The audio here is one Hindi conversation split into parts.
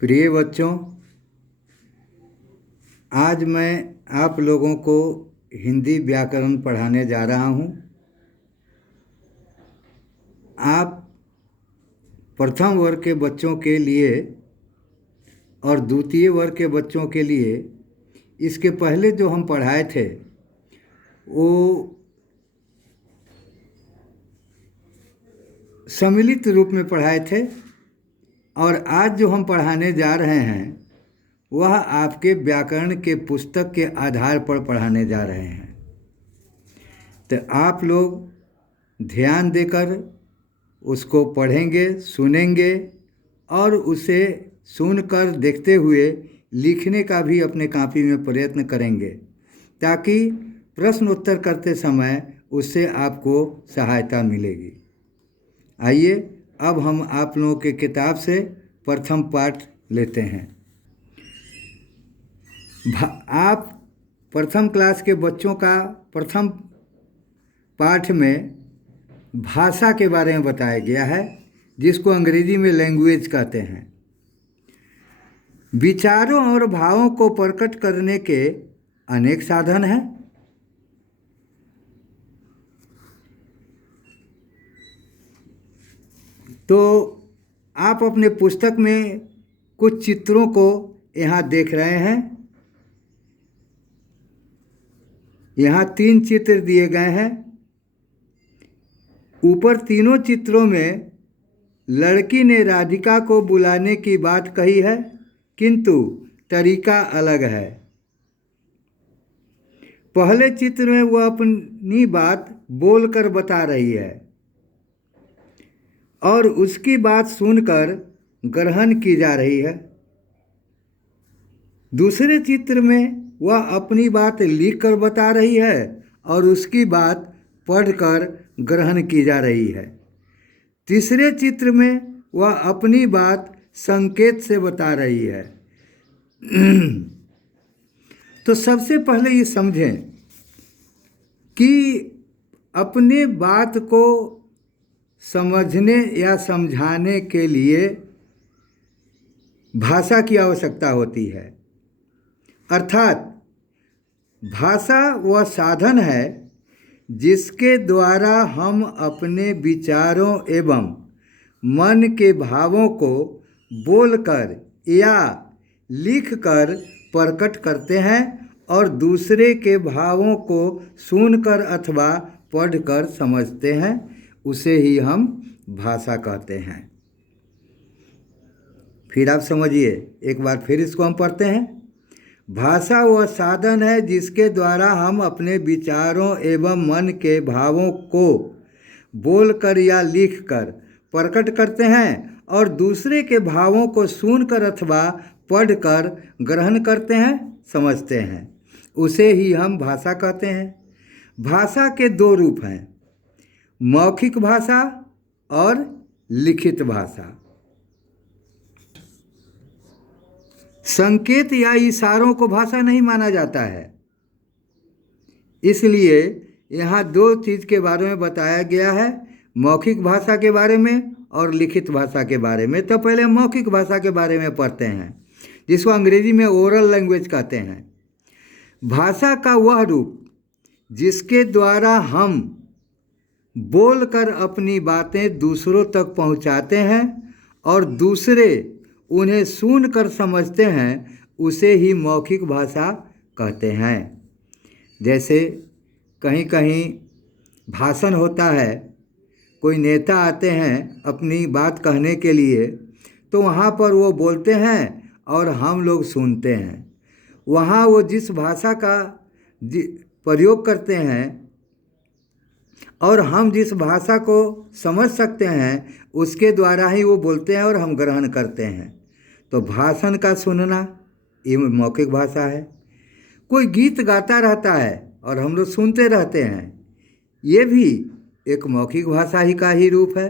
प्रिय बच्चों, आज मैं आप लोगों को हिंदी व्याकरण पढ़ाने जा रहा हूँ। आप प्रथम वर्ग के बच्चों के लिए और द्वितीय वर्ग के बच्चों के लिए इसके पहले जो हम पढ़ाए थे वो सम्मिलित रूप में पढ़ाए थे, और आज जो हम पढ़ाने जा रहे हैं वह आपके व्याकरण के पुस्तक के आधार पर पढ़ाने जा रहे हैं। तो आप लोग ध्यान देकर उसको पढ़ेंगे, सुनेंगे और उसे सुनकर देखते हुए लिखने का भी अपने कॉपी में प्रयत्न करेंगे, ताकि प्रश्न उत्तर करते समय उससे आपको सहायता मिलेगी। आइए अब हम आप लोगों के किताब से प्रथम पाठ लेते हैं। आप प्रथम क्लास के बच्चों का प्रथम पाठ में भाषा के बारे में बताया गया है, जिसको अंग्रेजी में लैंग्वेज कहते हैं। विचारों और भावों को प्रकट करने के अनेक साधन हैं। तो आप अपने पुस्तक में कुछ चित्रों को यहाँ देख रहे हैं। यहाँ 3 चित्र दिए गए हैं। ऊपर तीनों चित्रों में लड़की ने राधिका को बुलाने की बात कही है, किंतु तरीका अलग है। पहले चित्र में वह अपनी बात बोलकर बता रही है और उसकी बात सुनकर ग्रहण की जा रही है। दूसरे चित्र में वह अपनी बात लिखकर बता रही है और उसकी बात पढ़कर ग्रहण की जा रही है। तीसरे चित्र में वह अपनी बात संकेत से बता रही है। तो सबसे पहले ये समझें कि अपने बात को समझने या समझाने के लिए भाषा की आवश्यकता होती है। अर्थात भाषा वह साधन है जिसके द्वारा हम अपने विचारों एवं मन के भावों को बोलकर या लिखकर प्रकट करते हैं और दूसरे के भावों को सुनकर अथवा पढ़कर समझते हैं। उसे ही हम भाषा कहते हैं। फिर आप समझिए, एक बार फिर इसको हम पढ़ते हैं। भाषा वह साधन है जिसके द्वारा हम अपने विचारों एवं मन के भावों को बोलकर या लिखकर प्रकट करते हैं और दूसरे के भावों को सुनकर अथवा पढ़कर ग्रहण करते हैं, समझते हैं। उसे ही हम भाषा कहते हैं। भाषा के 2 रूप हैं, मौखिक भाषा और लिखित भाषा। संकेत या इशारों को भाषा नहीं माना जाता है, इसलिए यहाँ 2 चीज़ के बारे में बताया गया है, मौखिक भाषा के बारे में और लिखित भाषा के बारे में। तो पहले मौखिक भाषा के बारे में पढ़ते हैं, जिसको अंग्रेजी में ओरल लैंग्वेज कहते हैं। भाषा का वह रूप जिसके द्वारा हम बोलकर अपनी बातें दूसरों तक पहुंचाते हैं और दूसरे उन्हें सुनकर समझते हैं, उसे ही मौखिक भाषा कहते हैं। जैसे कहीं कहीं भाषण होता है, कोई नेता आते हैं अपनी बात कहने के लिए, तो वहाँ पर वो बोलते हैं और हम लोग सुनते हैं। वहाँ वो जिस भाषा का प्रयोग करते हैं और हम जिस भाषा को समझ सकते हैं, उसके द्वारा ही वो बोलते हैं और हम ग्रहण करते हैं। तो भाषण का सुनना ये मौखिक भाषा है। कोई गीत गाता रहता है और हम लोग सुनते रहते हैं, ये भी एक मौखिक भाषा ही का ही रूप है।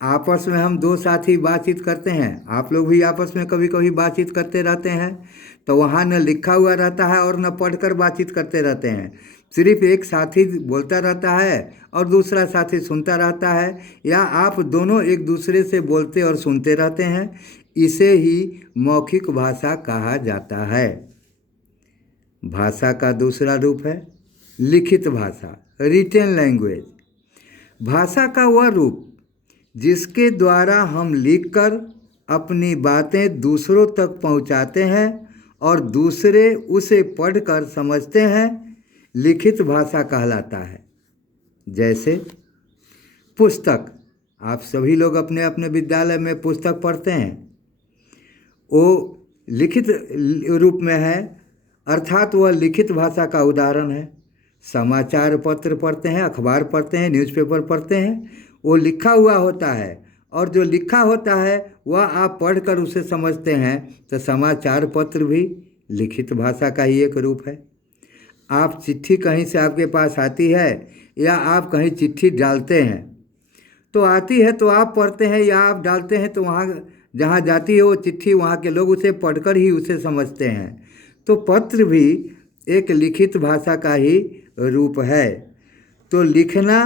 आपस में हम 2 साथी बातचीत करते हैं, आप लोग भी आपस में कभी कभी बातचीत करते रहते हैं, तो वहाँ न लिखा हुआ रहता है और न पढ़कर बातचीत करते रहते हैं। सिर्फ एक साथी बोलता रहता है और दूसरा साथी सुनता रहता है, या आप दोनों एक दूसरे से बोलते और सुनते रहते हैं। इसे ही मौखिक भाषा कहा जाता है। भाषा का दूसरा रूप है लिखित भाषा, रिटन लैंग्वेज। भाषा का वह रूप जिसके द्वारा हम लिखकर अपनी बातें दूसरों तक पहुंचाते हैं और दूसरे उसे पढ़कर समझते हैं, लिखित भाषा कहलाता है। जैसे पुस्तक, आप सभी लोग अपने अपने विद्यालय में पुस्तक पढ़ते हैं, वो लिखित रूप में है, अर्थात वह लिखित भाषा का उदाहरण है। समाचार पत्र पढ़ते हैं, अखबार पढ़ते हैं, न्यूज़पेपर पढ़ते हैं, वो लिखा हुआ होता है, और जो लिखा होता है वह आप पढ़कर उसे समझते हैं। तो समाचार पत्र भी लिखित भाषा का ही एक रूप है। आप चिट्ठी कहीं से आपके पास आती है या आप कहीं चिट्ठी डालते हैं, तो आती है तो आप पढ़ते हैं, या आप डालते हैं तो वहाँ जहाँ जाती है वो चिट्ठी, वहाँ के लोग उसे पढ़कर ही उसे समझते हैं। तो पत्र भी एक लिखित भाषा का ही रूप है। तो लिखना,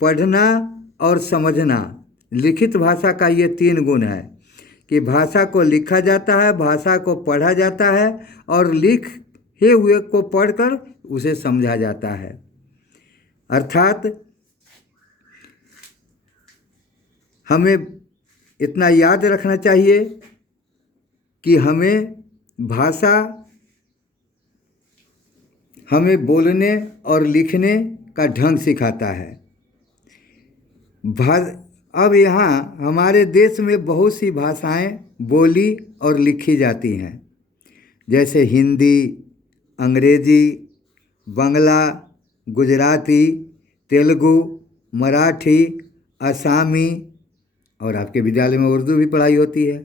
पढ़ना और समझना, लिखित भाषा का ये 3 गुण है कि भाषा को लिखा जाता है, भाषा को पढ़ा जाता है और लिखे हुए को पढ़कर उसे समझा जाता है। अर्थात हमें इतना याद रखना चाहिए कि भाषा हमें बोलने और लिखने का ढंग सिखाता है। अब यहाँ हमारे देश में बहुत सी भाषाएं बोली और लिखी जाती हैं, जैसे हिंदी, अंग्रेजी, बंगला, गुजराती, तेलुगु, मराठी, असमी, और आपके विद्यालय में उर्दू भी पढ़ाई होती है।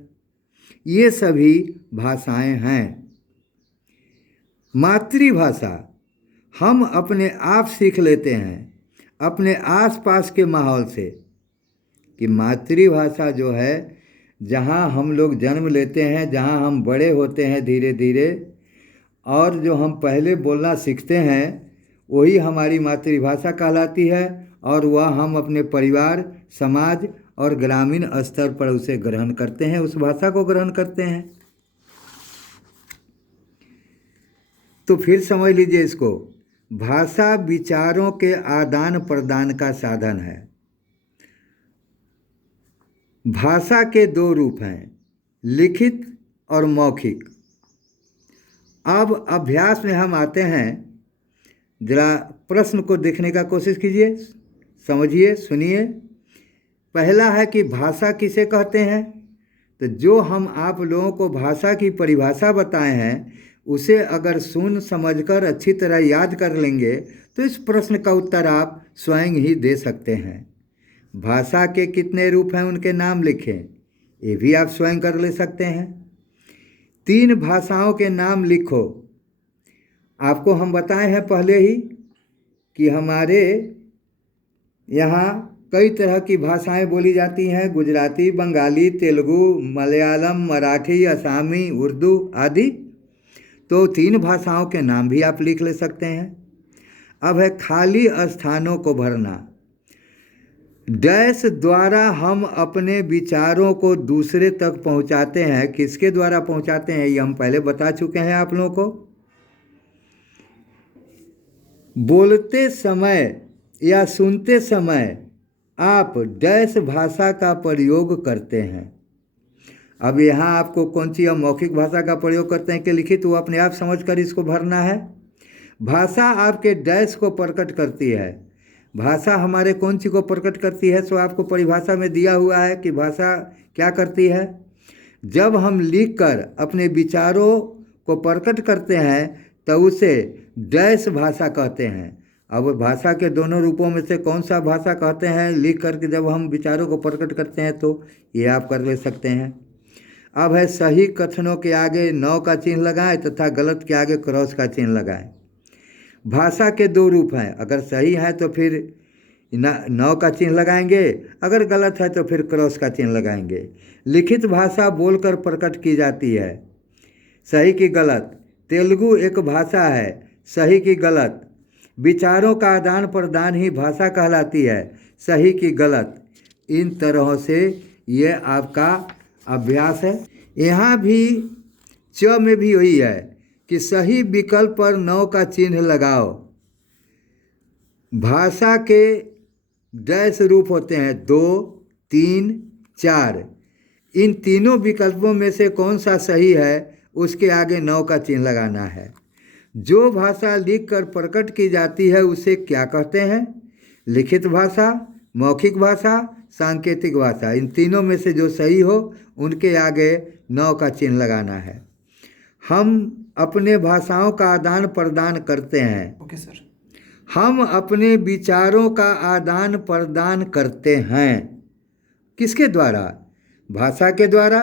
ये सभी भाषाएं हैं। मातृभाषा हम अपने आप सीख लेते हैं अपने आसपास के माहौल से, कि मातृभाषा जो है जहाँ हम लोग जन्म लेते हैं, जहाँ हम बड़े होते हैं धीरे धीरे, और जो हम पहले बोलना सीखते हैं वही हमारी मातृभाषा कहलाती है, और वह हम अपने परिवार, समाज और ग्रामीण स्तर पर उसे ग्रहण करते हैं, उस भाषा को ग्रहण करते हैं। तो फिर समझ लीजिए इसको, भाषा विचारों के आदान प्रदान का साधन है। भाषा के 2 रूप हैं, लिखित और मौखिक। अब अभ्यास में हम आते हैं, जरा प्रश्न को देखने का कोशिश कीजिए, समझिए, सुनिए। पहला है कि भाषा किसे कहते हैं। तो जो हम आप लोगों को भाषा की परिभाषा बताए हैं उसे अगर सुन समझकर अच्छी तरह याद कर लेंगे तो इस प्रश्न का उत्तर आप स्वयं ही दे सकते हैं। भाषा के कितने रूप हैं उनके नाम लिखें, ये भी आप स्वयं कर ले सकते हैं। 3 भाषाओं के नाम लिखो। आपको हम बताए हैं पहले ही कि हमारे यहाँ कई तरह की भाषाएं बोली जाती हैं, गुजराती, बंगाली, तेलुगु, मलयालम, मराठी, असमी, उर्दू आदि। तो 3 भाषाओं के नाम भी आप लिख ले सकते हैं। अब है खाली स्थानों को भरना। डैश द्वारा हम अपने विचारों को दूसरे तक पहुंचाते हैं। किसके द्वारा पहुंचाते हैं ये हम पहले बता चुके हैं आप लोगों को। बोलते समय या सुनते समय आप डैश भाषा का प्रयोग करते हैं। अब यहाँ आपको कौन सी मौखिक भाषा का प्रयोग करते हैं कि लिखित, वो अपने आप समझकर इसको भरना है। भाषा आपके डैश को प्रकट करती है। भाषा हमारे कौन सी को प्रकट करती है, सो आपको परिभाषा में दिया हुआ है कि भाषा क्या करती है। जब हम लिखकर अपने विचारों को प्रकट करते हैं तो उसे डैश भाषा कहते हैं। अब भाषा के दोनों रूपों में से कौन सा भाषा कहते हैं लिख करके जब हम विचारों को प्रकट करते हैं, तो ये आप कर ले सकते हैं। अब है सही कथनों के आगे 9 का चिन्ह लगाएं तथा गलत के आगे क्रॉस का चिन्ह लगाएं। भाषा के 2 रूप हैं, अगर सही है तो फिर 9 का चिन्ह लगाएंगे, अगर गलत है तो फिर क्रॉस का चिन्ह लगाएंगे। लिखित भाषा बोलकर प्रकट की जाती है, सही की गलत। तेलुगु एक भाषा है, सही की गलत। विचारों का आदान प्रदान ही भाषा कहलाती है, सही की गलत। इन तरह से ये आपका अभ्यास है। यहाँ भी च में भी वही है कि सही विकल्प पर 9 का चिन्ह लगाओ। भाषा के डैश रूप होते हैं 2, 3, 4। इन तीनों विकल्पों में से कौन सा सही है उसके आगे 9 का चिन्ह लगाना है। जो भाषा लिखकर प्रकट की जाती है उसे क्या कहते हैं? लिखित भाषा, मौखिक भाषा, सांकेतिक भाषा। इन तीनों में से जो सही हो उनके आगे 9 का चिन्ह लगाना है। हम अपने भाषाओं का आदान प्रदान करते हैं। Okay sir. हम अपने विचारों का आदान प्रदान करते हैं। किसके द्वारा? भाषा के द्वारा,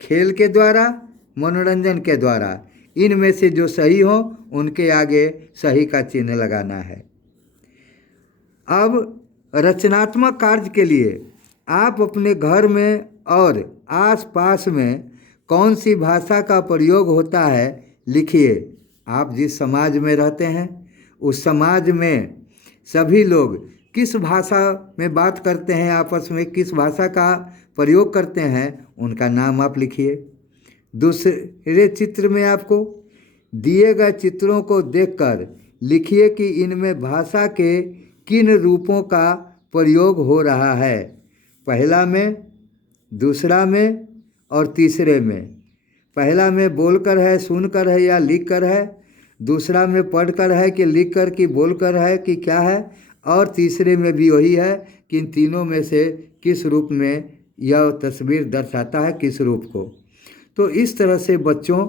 खेल के द्वारा, मनोरंजन के द्वारा। इनमें से जो सही हो उनके आगे सही का चिन्ह लगाना है। अब रचनात्मक कार्य के लिए आप अपने घर में और आसपास में कौन सी भाषा का प्रयोग होता है लिखिए। आप जिस समाज में रहते हैं उस समाज में सभी लोग किस भाषा में बात करते हैं, आपस में किस भाषा का प्रयोग करते हैं, उनका नाम आप लिखिए। दूसरे चित्र में आपको दिए गए चित्रों को देखकर लिखिए कि इनमें भाषा के किन रूपों का प्रयोग हो रहा है। पहला में, दूसरा में और तीसरे में। पहला में बोलकर है, सुनकर है या लिखकर है। दूसरा में पढ़कर है कि लिखकर कि बोलकर है कि क्या है। और तीसरे में भी वही है कि इन तीनों में से किस रूप में यह तस्वीर दर्शाता है, किस रूप को। तो इस तरह से बच्चों,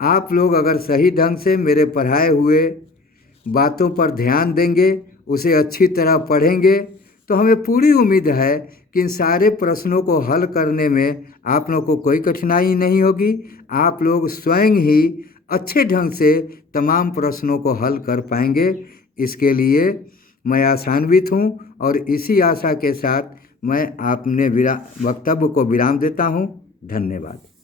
आप लोग अगर सही ढंग से मेरे पढ़ाए हुए बातों पर ध्यान देंगे, उसे अच्छी तरह पढ़ेंगे, तो हमें पूरी उम्मीद है कि इन सारे प्रश्नों को हल करने में आप लोगों को कोई कठिनाई नहीं होगी। आप लोग स्वयं ही अच्छे ढंग से तमाम प्रश्नों को हल कर पाएंगे। इसके लिए मैं आशान्वित हूँ और इसी आशा के साथ मैं अपने वक्तव्य को विराम देता हूँ। धन्यवाद।